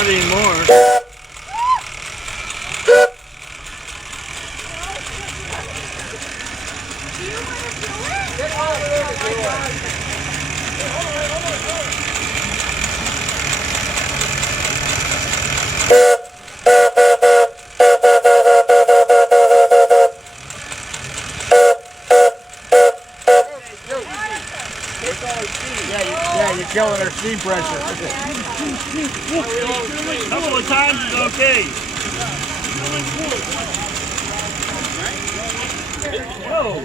Not anymore. Yeah, you're killing her steam pressure. A couple of times is okay. Whoa!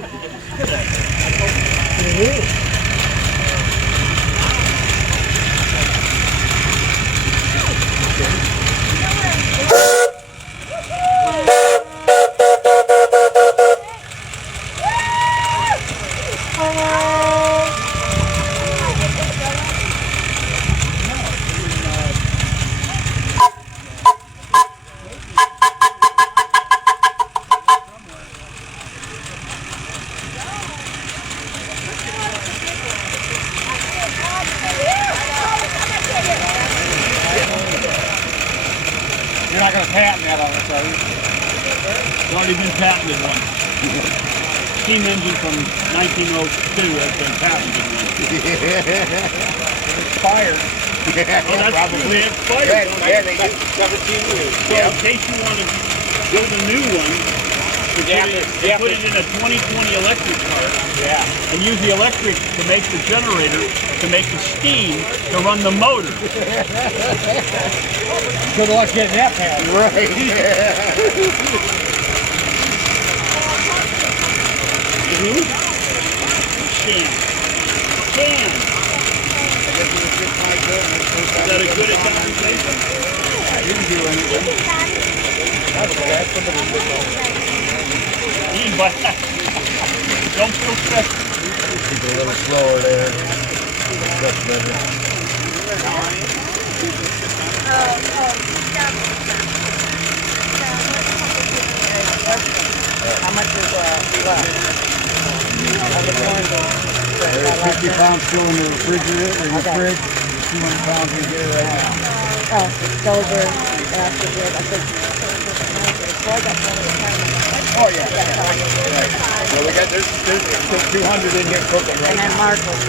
You're not going to patent that on us, are you? It's already been patented once. Steam engine from 1902 has been patented once. Expired. Oh, that's probably expired. Yeah, they get 17 years. So in case you want to build a new one, you put it in a 2020 electric car. Yeah. And use the electric to make the generator, to make the steam, to run the motor. Good luck getting that passed. Right. Can. Is that a good conversation? Yeah, you can do anything. You can buy that. Don't feel stressed. Keep it a little slower there. That's better. How much is left? There's 50 pounds still in the refrigerator, in the fridge. 200 pounds we get it right now. Oh, those are after I think. Oh, yeah. Right. So we got, there's 200 in here cooking right And then now. Mark was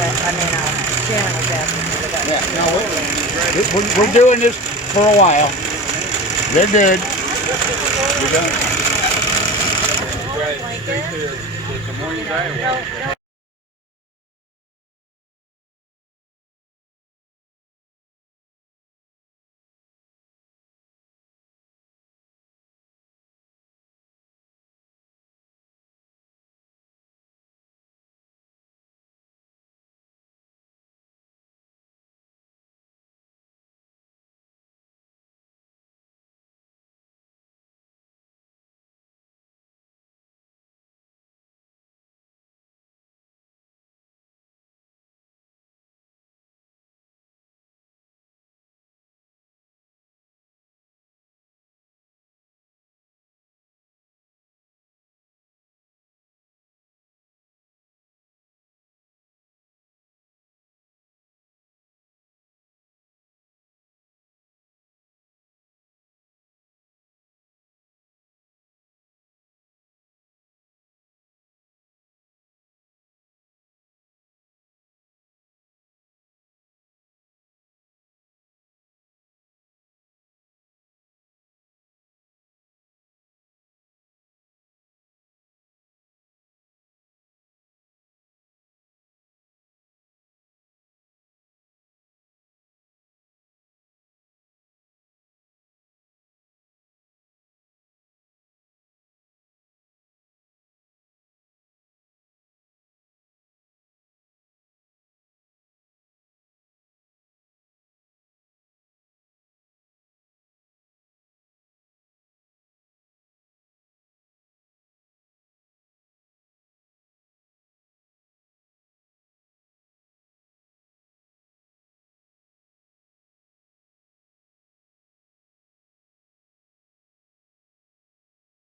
Sharon was asking for that. Yeah, no, We're doing this for a while. They're good. we're done. Straight to the morning drive.